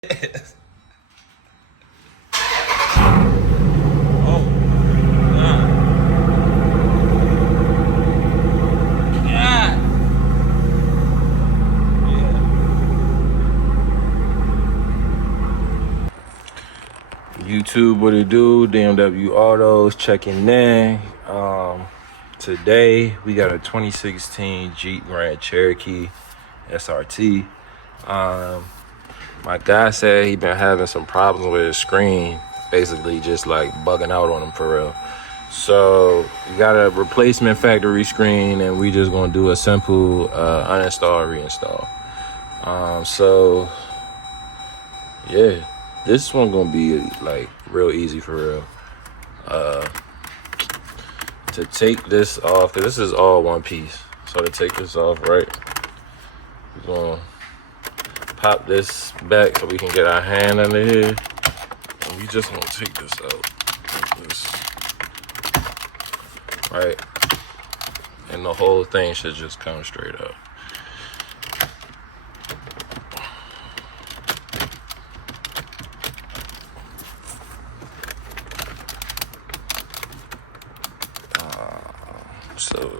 YouTube, what it do? D.M.W Autos checking in. Today we got a 2016 Jeep Grand Cherokee SRT. My guy said he been having some problems with his screen, basically just like bugging out on him for real. So we got a replacement factory screen, and we just gonna do a simple uninstall, reinstall. So yeah. This one gonna be like real easy for real. To take this off, cause this is all one piece. So to take this off, right, we're gonna pop this back so we can get our hand under here. And we just gonna take this out, like this, right? And the whole thing should just come straight up. So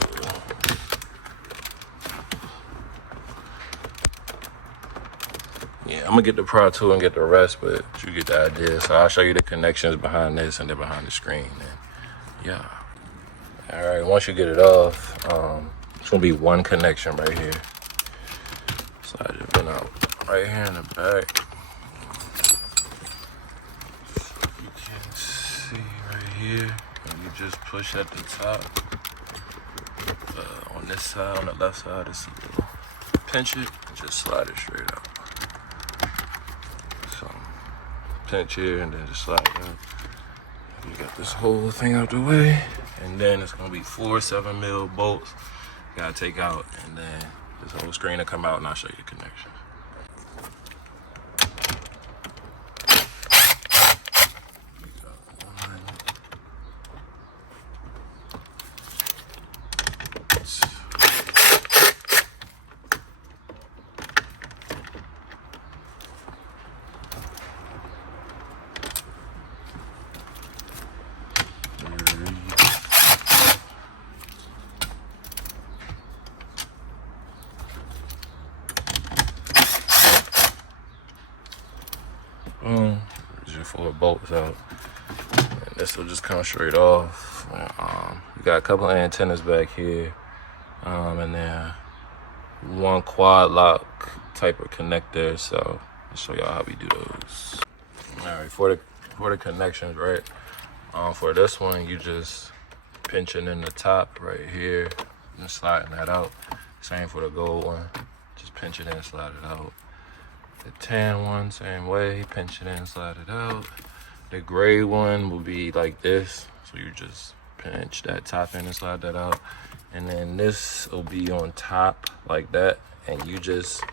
yeah, I'm gonna get the Pro 2 and get the rest, but you get the idea. So I'll show you the connections behind this and then behind the screen. And yeah. All right, once you get it off, it's gonna be one connection right here. So I just been out right here in the back. You can see right here, and you just push at the top. On this side, on the left side, it's a little pinch it, just slide it straight out. So pinch here and then just slide it out. You got this whole thing out the way, and then it's gonna be 4 7mm bolts you gotta take out, and then this whole screen will come out, and I'll show you the connection. There's your 4 bolts out, and this will just come straight off. You got a couple of antennas back here, and then one quad lock type of connector. So I'll show y'all how we do those. All right, for the connections, right? For this one, you just pinching in the top right here and sliding that out. Same for the gold one, just pinch it in, slide it out. The tan one, same way, pinch it in, slide it out. The gray one will be like this, so you just pinch that top in and slide that out. And then this will be on top like that, and you just,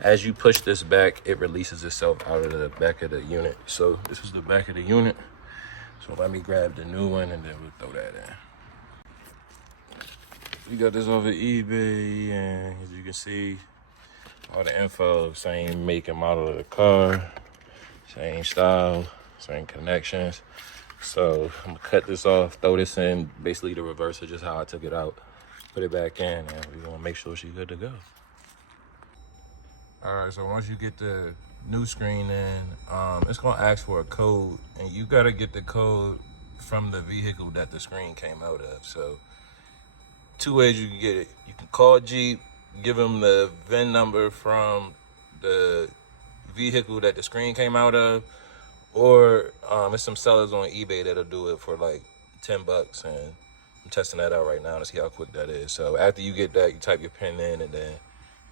as you push this back, it releases itself out of the back of the unit. So this is the back of the unit. So let me grab the new one, and then we'll throw that in. We got this off of eBay, and as you can see, all the info, same make and model of the car, same style, same connections. So I'm gonna cut this off, throw this in, basically the reverse of just how I took it out, put it back in, and we're gonna make sure she's good to go. All right, so once you get the new screen in, it's gonna ask for a code, and you gotta get the code from the vehicle that the screen came out of. So 2 ways you can get it. You can call Jeep, give them the VIN number from the vehicle that the screen came out of, or there's some sellers on eBay that'll do it for like $10, and I'm testing that out right now to see how quick that is. So after you get that, you type your PIN in, and then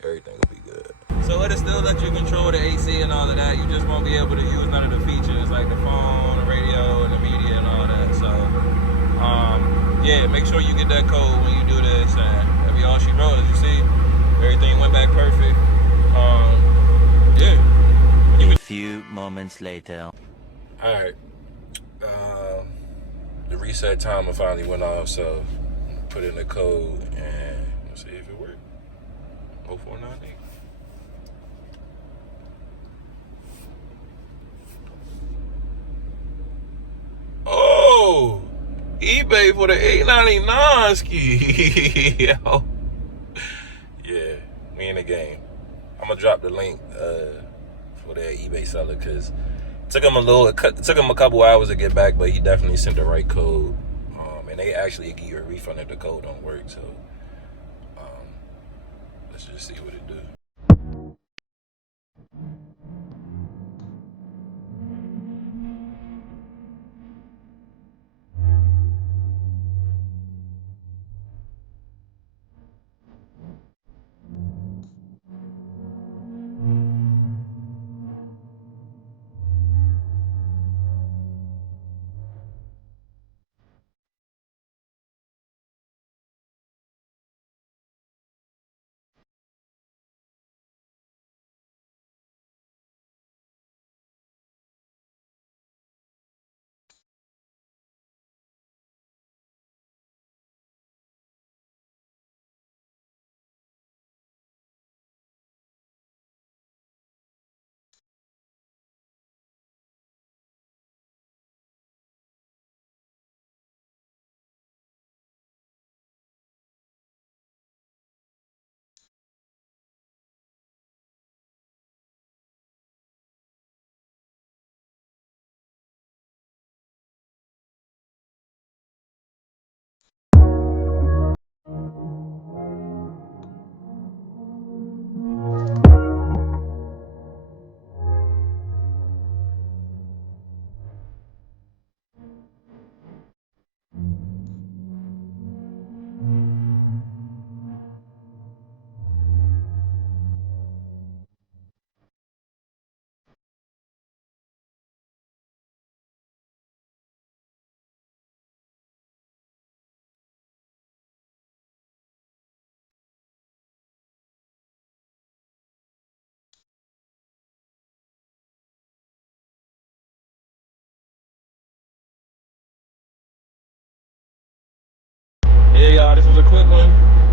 everything will be good. So it'll still let you control the AC and all of that. You just won't be able to use none of the features like the phone, the radio, and the media and all that. So yeah, make sure you get that code when you do this, and that'll be all she wrote. As you see, everything went back perfect. Yeah. A few moments later. All right. The reset timer finally went off, so put in the code and let's see if it worked. 0498. eBay for the $8.99 ski. Yo. Yeah, we in the game. I'm gonna drop the link for that eBay seller because it took him a couple hours to get back, but he definitely sent the right code. And they actually give you a refund if the code don't work. So let's just see what it do. Yeah, y'all, this was a quick one.